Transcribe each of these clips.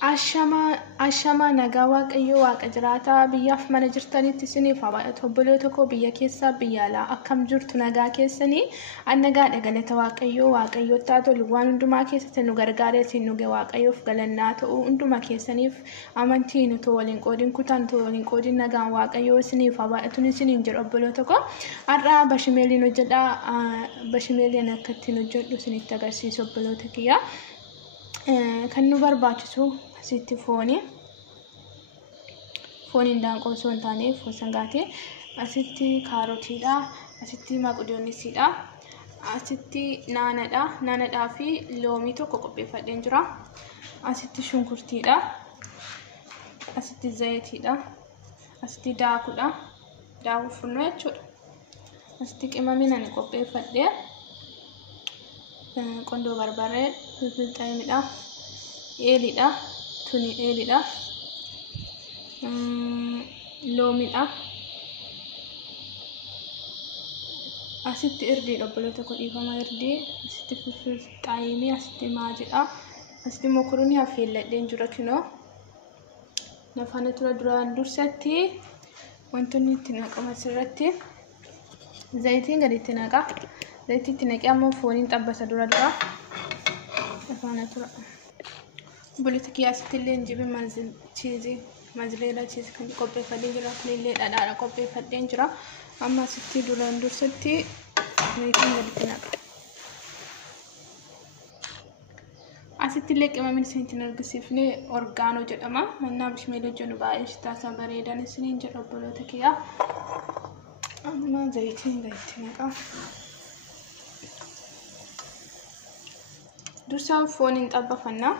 Ashama nagaa waaqayyo waaqa jiraataa biyyaaf mana jirtanitti isiniif habaa'atu obboloota koo biyya keessaa biyya alaa akkam jirtu nagaa keessanii annagaadha galata waaqayyo taatolu waan hundumaa keessatti nu gargaareetiin nu ga'e waaqayyoof galannaa ta'u hunduma keessaniif amantiin utuu waliin qoodin kutaan utuu waliin qoodin nagaan waaqayyo isiniif habaa'atu isiniin jedhu obboloota koo har'a bashimeeliin hojjedha bashimeeliin akka ittiin hojjedhu isinitti agarsiisu obboloota kiyya kan nu barbaachisu asitti fooniin daanqoo osoo hin taane foon sangaati asitti kaarotiidha asitti maqdooniisiidha asitti naanadhaa fi loomii tokko qopheeffadheen jira asitti shunkurtiidha asitti zayitiidha asitti daakuudha daakuu furnoo jechuudha asitti qimamii nani qopheeffadhee qondoo barbaree filfil xaayimidha eelidha tuni eelidha loomidha asitti irdii obboloota koo dhiifama irdii asitti filfil xaayimii asitti maajidha asitti mokoroni affeelladheen jira kinoo nafana tura duraan dursatti wantoonni itti naqamu asirratti zayitiin gaditti naqa zayitii naqee ammoo fooniin xabbasa dura nafana tura bulita kiyaasitti illee injibi mazleela chiizi kan qopheeffadhee jira illee dhadhaadha qopheeffadheen jira amma asitti duraan dursatti zayitiin gaditti naqa asitti illee qimamiin isinitti argisiifne orgaanoo jedhama mannaa bishimeelii hojjennu baay'ee shitaasaa bareedan isiniin jedhu obboloota kiyyaa amma zayitiin gaditti naqa dursaan fooniin xabbafannaa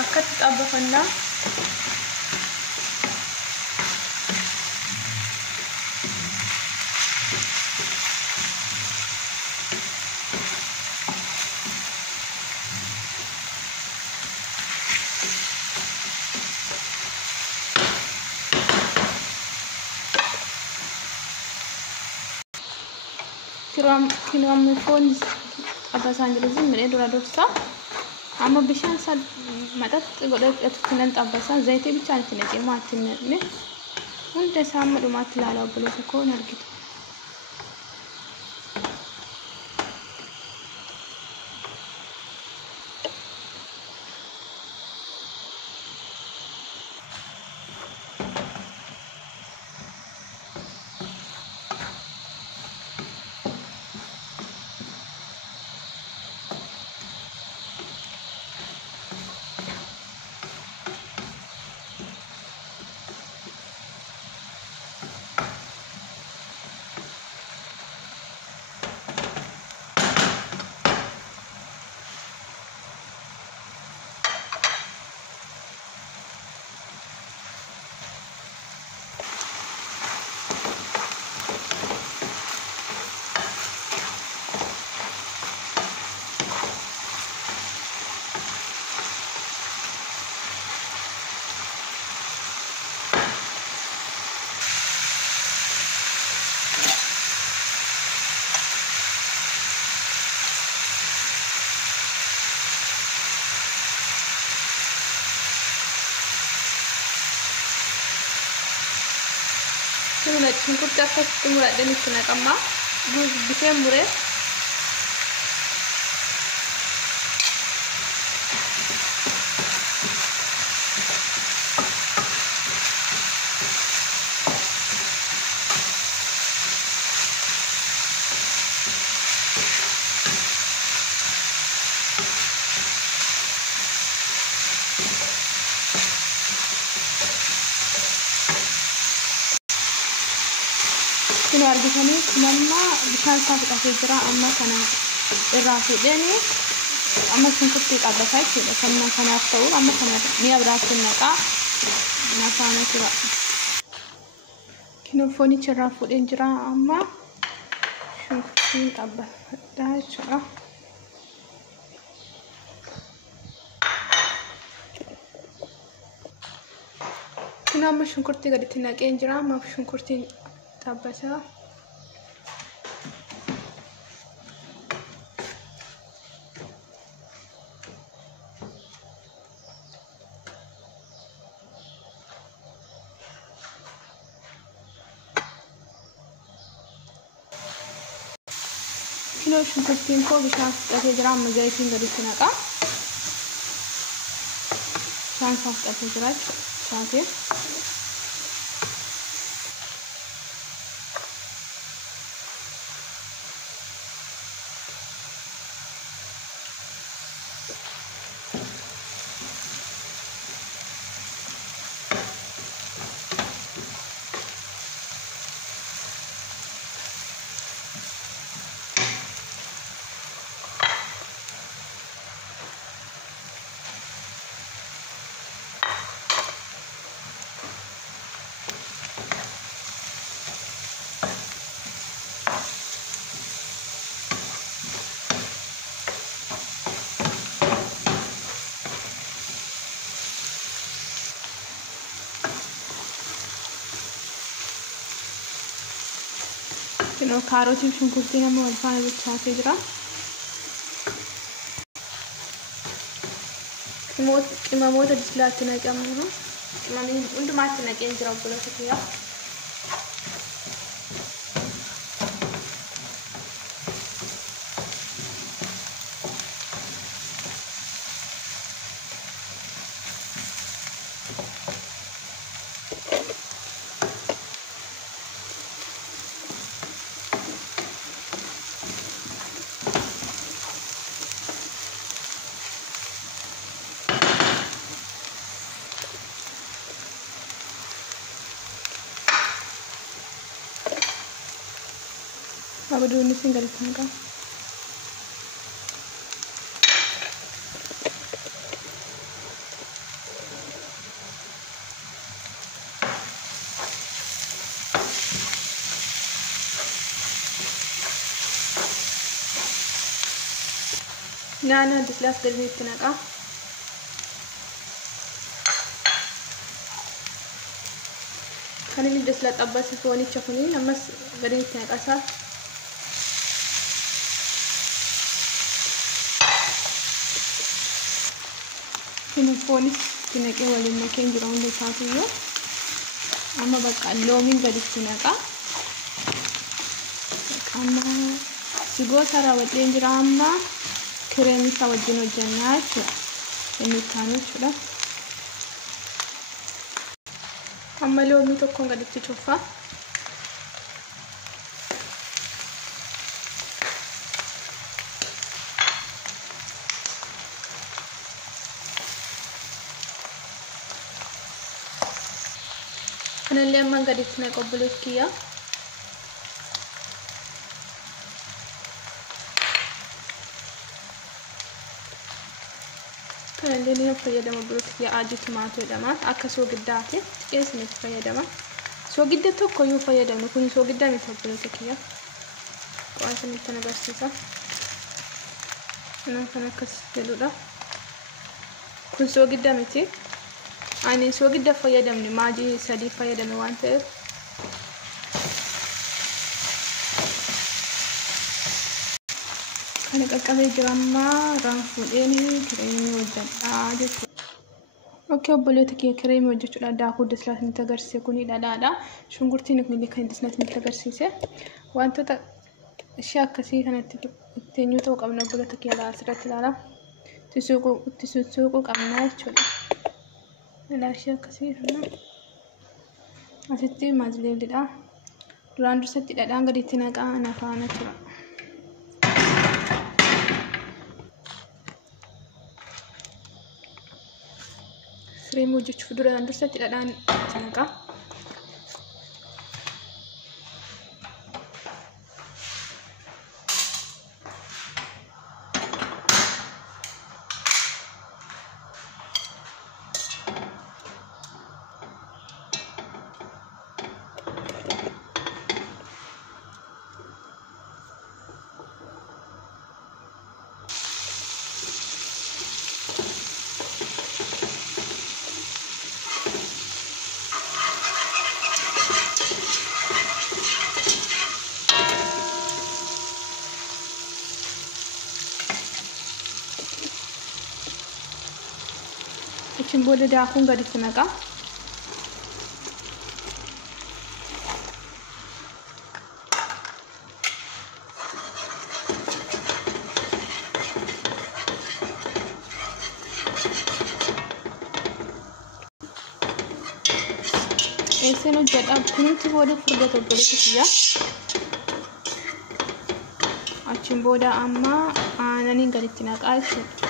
akkatti xabbafannaa kiloon foon xabbasaan jiru zimmiree dura dursa amma bishaan isaa maxaxxi godhatutti nan xabbasa zayitii bichaan itti naqee maatti naqne hunda isaa amma dhumaatti ilaalaa obboloota koo hin argitu shunkurtii akkasitti muradheen itti naqamma bishaan muree Kun argitanii nama bishaan isaa fudhatee jira amma kana irraa fuudhanii amma shunkurtii qabata jechuudha. Kanaaf ta'u amma kana mi'a biraatti naqaa nafaana tura. Kun foonicha irraa fuudheen jira amma shunkurtiin qabata jechuudha. Kun amma shunkurtii gaditti naqeen jira amma shunkurtiin tabbata. Kilo shunkurtiin koo bishaan fudhatee jira amma zayitiin gaditti naqa. Bishaan isaa fudhatee jira jechuudha. Kino kaarotiin shunkurtiin amma wal faana bilchaatee jira. Qimamoota bislaatti naqamu. Qimamiin hundumaatti naqeen jira obboloota kiyyaa. Abadu ini tinggal ditangkap. Nana di kelas dari tinaka. Kan ini deslat abbas foni chakuni namas dari tinaka sa. Ini fonis tinake walin makin jira hunde taatu yo. Amma bakka loomin gadi tinaka. Amma sigoota raawwadheen jira amma kireemii isaa wajjin hojjannaa jechuudha. Inni taanu jechuudha. Amma loomii tokkoon gaditti cufa. Kanallee amma gaditti naqaa obboleessa kiyya. Kanallee ni fayyadama obboleessa kiyya ajji timaatii jedhama. Akka soogiddaati. Xiqqees ni fayyadama. Soogidda tokko yoo fayyadamnu kun soogiddaa miti obboleessa kiyya. Waan sanitti agarsiisa. Kan akkas jedhudha. Kun soogiddaa miti. Ani soogidda fayyadamni maajii sadii fayyadame waan ta'eef kan qaqqabee jira amma raan fuudheen kireemii hojjedhaa jechuudha. Okkee obboleetta kiyya kireemii hojjechuudha daakuu dislaat nutti agarsiise kuni dhadhaadha. Shunkurtiin kun kan dislaat nutti agarsiise wantoota ishee akkasii kanatti ittiin yoo ta'u qabna obboleetta kiyya asirratti ilaala. Itti suuquu qabna jechuudha. Ilaashee akkasii kana asitti maazleelidha. Duraan dursatti dhadhaan gaditti naqaa nafaana tura. Kireemii hojjechuuf duraan dursatti dhadhaan naqaa. achiin booda daakuun gaditti naqa. Eeseen hojjedha kunuunti booda furdata obboleessa kiyya. Achiin booda amma aananiin gaditti naqaa jechuudha.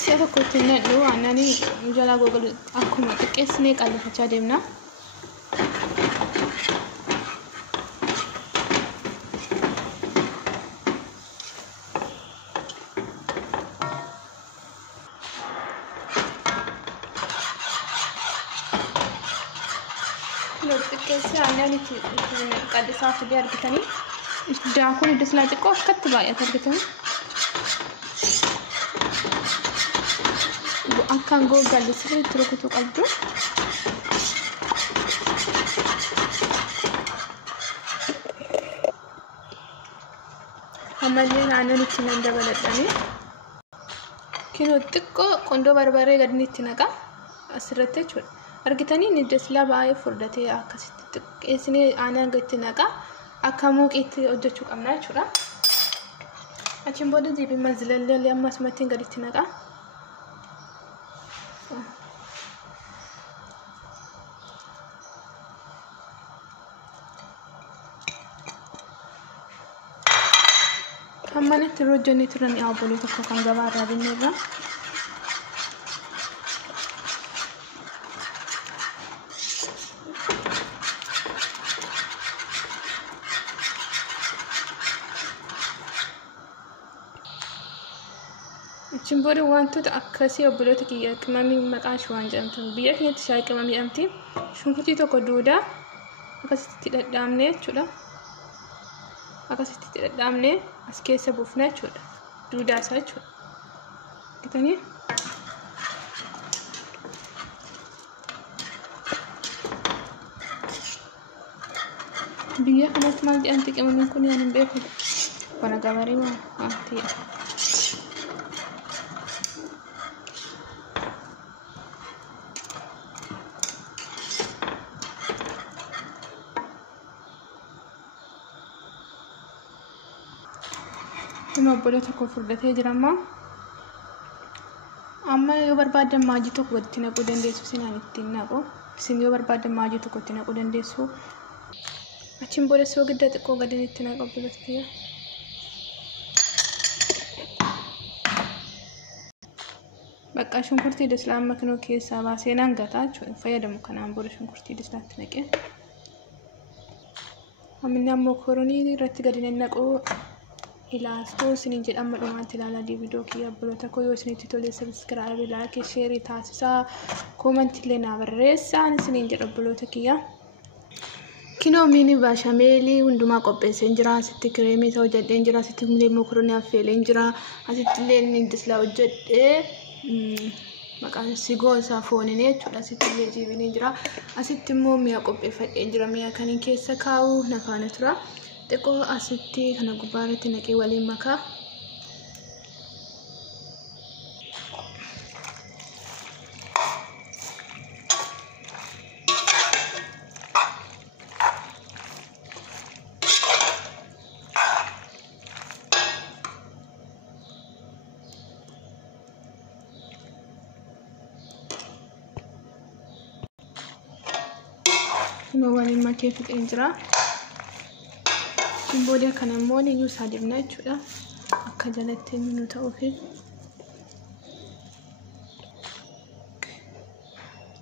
Siapa kucingnya dulu, anak ni jalan Google aku mau tikis ni kalau baca demna. Lo tikis anak ni kalau sahaja biar kita ni, dah aku ni dislike kau kat bayar kita ni. Akan Google sini terus kutuk aldo. Amalnya anu ni cina anda balat ni. Kini untuk kondo barbare gad ni cina ka asrate cud. Argitani ni desla bae furdate akasit. Esini anan gad cina ka akamuk itu ojo cuk amna cura. Acim bodoh jadi mazlal le amma sematin gad cina ka. Mana terus jenis turan yang boleh terkokang gambar rabin ni lah. Cimbori wantu tak kasi boleh terkiya kemami makan shuan jam tu. Biar kita saya kemami amti. Shumputi tu koduda. Kasi tidak damne cuda. Kasi tidak damne. Aske sebufna cuda. Duda saya cuda. Kita ni. Biar kamu temal di antik yang menunggu ni anu beku. Wana gamari mah. Tiada. Cuma boleh tak furdate jirama. Amma yo barbada maaji tokko walitti naquu dandeessu sinaan ittiin naqu. Isin yoo barbaadde maaji tokko itti naquu dandeessu. Achiin booda soo gidda xiqqoo gadiin itti naqu biratti. Bakka shunkurtii dislaa amma kanoo keessaa baasee naan gataa jechuudha. Fayyadamu kanaan booda shunkurtii dislaatti naqee. Amminni ammoo koronii irratti gadi naquu. Ilaastoo sinin jedhama dhumaatti ilaalaa viidiyoo kiyya obboloota koo yoo isinitti tole subscribe like share taasisaa comment illee naa barreessaa sinin jedha obboloota kiyya. Kinoo mini bashameelii hundumaa qopheesseen jira asitti kireemii ta'uu jedheen jira asitti illee mokoroonii affeeleen jira asitti illee inni dislaa hojjedhee maqaan sigoo isaa fooniin jechuudha asitti illee jiibinii jira asitti immoo mi'a qopheeffadheen jira mi'a kaniin keessa kaa'uu nafaana tura. Teko asitti kana gubaarratti naqee waliin makaa. Ini waliin makee fixeen jira. Booda kana immoo ni yuusaa deemna jechuudha. Akka jalatti nu ta'uufi.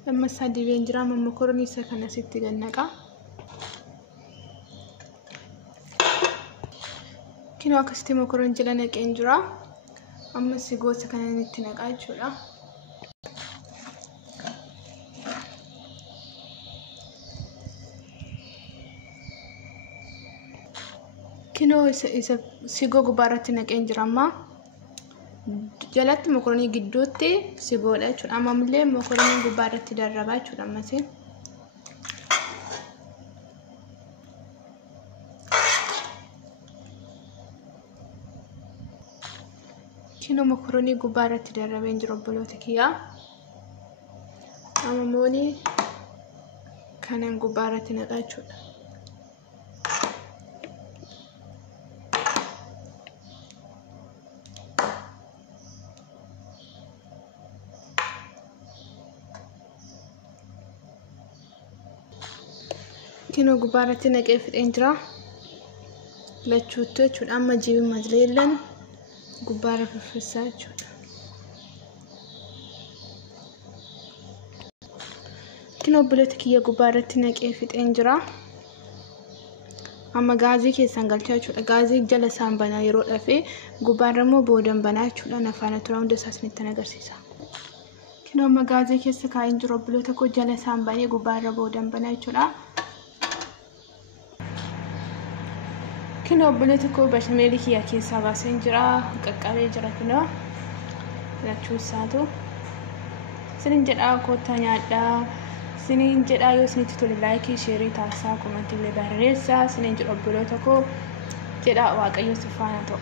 Amma sadii been jira amma mokoroonii isa kana asitti gannaqa. Kinoo akkasitti mokoroon jala naqeen jira. amma sigoota kana itti naqaa jechuudha. Kinoo isa sigoo gubbaarratti naqeen jira amma jalatti mokoroonii gidduutti sigoodha jechuudha. Amma illee mokoroonii gubbaarratti darrabaa jechuudha ammas. Kinoo mokoroonii gubbaarratti darrabeen jira obboloota kiyyaa. Amma moonii kanan gubbaarratti naqaa jechuudha. Kinoo gubbaarratti naqee fixeen jira lachuutti jechuudha. Amma jibi mazleellan gubbaarra firfirsaa jechuudha. Kinoo obboloota kiyya gubbaarratti naqee fixeen jira. Amma gaazii keessan galchaa jechuudha. Gaazii jala isaan banaa yeroo dhafee gubbaarra immoo boodan banaa jechuudha. Nafaana tura hunda isaa isinitti agarsiisa. Kinoo amma gaazii keessa kaa'een jiru obboloota koo jala isaan banee gubbaarra boodan banaa jechuudha. Kinoo obboloota koo bashameelii kiyya keessaa baaseen jira qaqqabee jira kinoo lachuu isaatu isiniin jedhaa koottaa nyaadhaa isiniin jedhaa yoo isinitti tole laayikii sheerii taasisaa komantii illee barreessaa isiniin jedha obboloota koo jedhaa waaqayyo si faana ta'u.